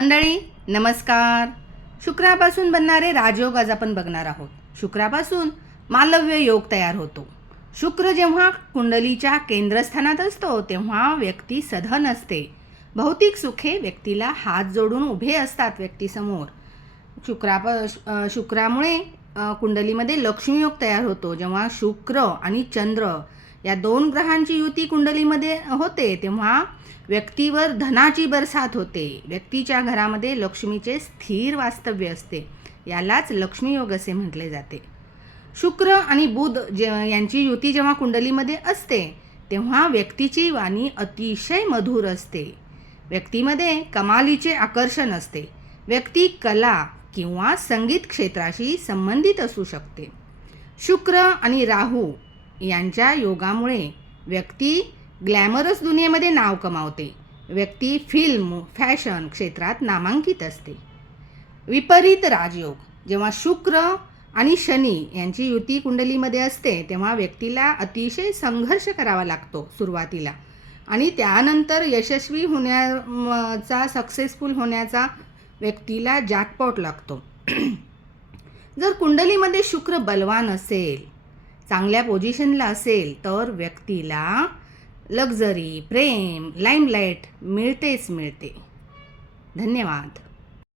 मंडळी नमस्कार. शुक्रापासून बनणारे राजयोग आज आपण बघणार आहोत. शुक्रापासून मालव्य योग तयार होतो. शुक्र जेव्हा कुंडलीच्या केंद्रस्थानात असतो तेव्हा व्यक्ती सधन असते. भौतिक सुखे व्यक्तीला हात जोडून उभे असतात व्यक्तीसमोर. शुक्रामुळे कुंडलीमध्ये लक्ष्मीयोग तयार होतो. जेव्हा शुक्र आणि चंद्र या दोन ग्रहांची युती कुंडलीमध्ये होते तेव्हा व्यक्तीवर धनाची बरसात होते. व्यक्तीच्या घरामध्ये लक्ष्मीचे स्थिर वास्तव्य असते. यालाच लक्ष्मीयोग असे म्हटले जाते. शुक्र आणि बुध यांची युती जेव्हा कुंडलीमध्ये असते तेव्हा व्यक्तीची वाणी अतिशय मधुर असते. व्यक्तीमध्ये कमालीचे आकर्षण असते. व्यक्ती कला किंवा संगीत क्षेत्राशी संबंधित असू शकते. शुक्र आणि राहू यांच्या योगामुळे व्यक्ती ग्लॅमरस दुनियेमध्ये नाव कमावते. व्यक्ती फिल्म फॅशन क्षेत्रात नामांकित असते. विपरीत राजयोग जेव्हा शुक्र आणि शनी यांची युती कुंडलीमध्ये असते तेव्हा व्यक्तीला अतिशय संघर्ष करावा लागतो सुरुवातीला आणि त्यानंतर यशस्वी होण्याचा सक्सेसफुल होण्याचा व्यक्तीला जॅकपॉट लागतो. जर कुंडलीमध्ये शुक्र बलवान असेल, चांगल्या पोझिशनला असेल तर व्यक्तीला लक्झरी, प्रेम, लाईमलाईट मिळतेच मिळते. धन्यवाद.